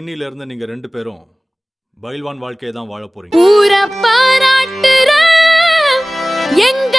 இன்னில இருந்து நீங்க 2 பேரும் பயில்வான் வாழ்க்கையை தான் வாழப் போறீங்க. ஊர பாராட்டுற எங்க